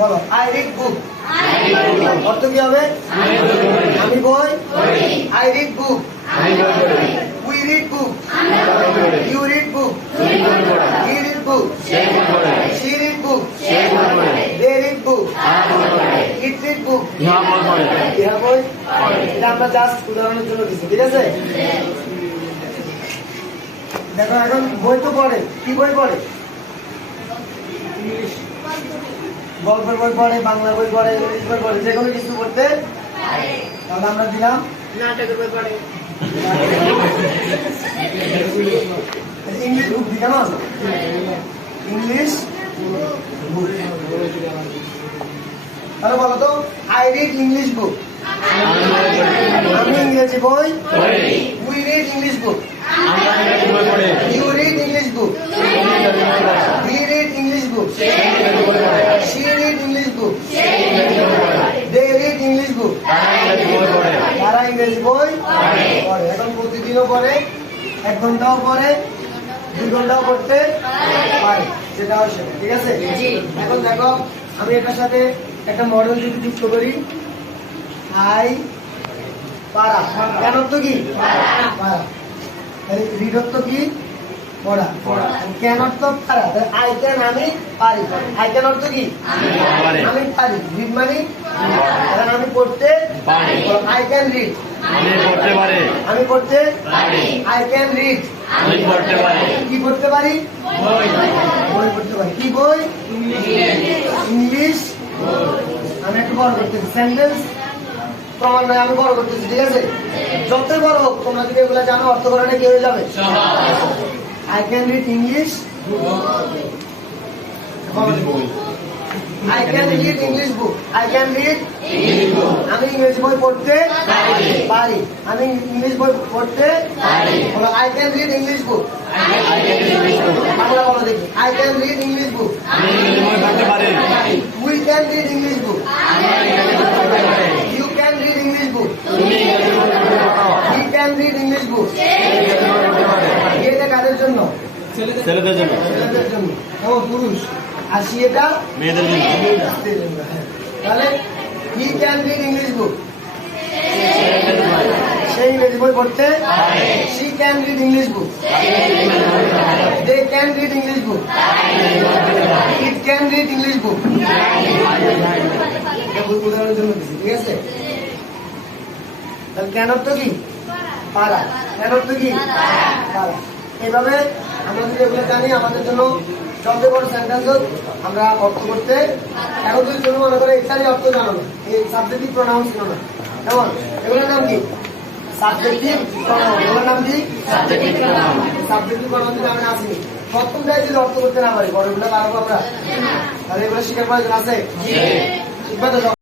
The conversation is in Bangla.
বলো আই রিড বুক। অর্থ কি হবে? আমি বই। I read book. We read book. You read book. He read book. She read book. They read book. It read book. ইহা বই। এটা আমরা জাস্ট উদাহরণের জন্য দিচ্ছি, ঠিক আছে? দেখো এখন বই তো পড়ে, কি বই পড়ে? গল্পের বই পড়ে, বাংলা বই পড়ে, ইংলিশ বই পড়ে, যে কোনো কিছু পড়তে। তাহলে আমরা দিলাম নাটকের বই পড়ে। ইংলিশ বুক দিলাম। English book. তাহলে বলো তো আই রিড ইংলিশ বুক। আমি ইংরেজি বই। We read English book. You read English book. He read English book. She read English book. They read English book. তারা ইংরেজি বই পড়ে। এখন প্রতিদিনও পড়ে, 1 ঘন্টাও পড়ে, 2 ঘন্টাও পড়তে পারে, সেটা সেটা, ঠিক আছে? এখন দেখো আমি এটার সাথে একটা মডেল যদি যুক্ত করি, আই পারা। কেন অর্থ কি? পারা। রিড অর্থ কি? পড়া। ক্যান অর্থ পারা। আই ক্যান আমি পারি। আই ক্যান অর্থ কি? আমি পারি। রিড মানে এখন আমি পড়তে পারি। I can read. আমি পড়তে পারি। I can read. আমি পড়তে পারি। কি পড়তে পারি? বই পড়তে পারি। কি বই? ইংলিশ। আমি একটু বড় করতেছি সেন্টেন্স ক্রমান্বয়ে আমি বড় করতেছি, ঠিক আছে? যতই বড় হোক তোমরা যদি এগুলো জানো অর্থ করাটা কি হয়ে যাবে? I can read English. I can read English book. I can read আমি ইংরেজি বই পড়তে পারি। আমি ইংলিশ বই পড়তে বলো I can read English book. Bangla বলো দেখি I can read English book. We can read English book. You can read English book. He can read English book. এটা কাদের জন্য? ছেলেদের জন্য। ছেলেদের জন্য। ও পুরুষ। আর এটা মেয়েদের জন্য। তাহলে he can read English book. সে ইংরেজি বই পড়তে। She can read English book. They can read English book. It can read English book. উদাহরণের জন্য দিচ্ছি, ঠিক আছে? তাহলে ক্যান অর্থ কি? পারা। ক্যান অর্থ কি? পারা। এইভাবে আমরা যদি এগুলো জানি আমাদের জন্য সবচেয়ে বড় সেন্টেন্স আমরা অর্থ করতে। এখন যদি তুমি মনে করো এক্সারি অর্থ জানো না, এই সাবজেক্টিভ প্রোনাউন ছিল না, কেমন? এগুলোর নাম কি? Subjective pronoun. এগুলোর নাম কি? সাবজেক্টিভ প্রোনাউন যদি আমি আসিনি প্রথমটাই যদি অর্থ করতে না পারি, পরেরগুলো পারবো আমরা? তাহলে এগুলো শিখার প্রয়োজন আছে? শিখবে তো?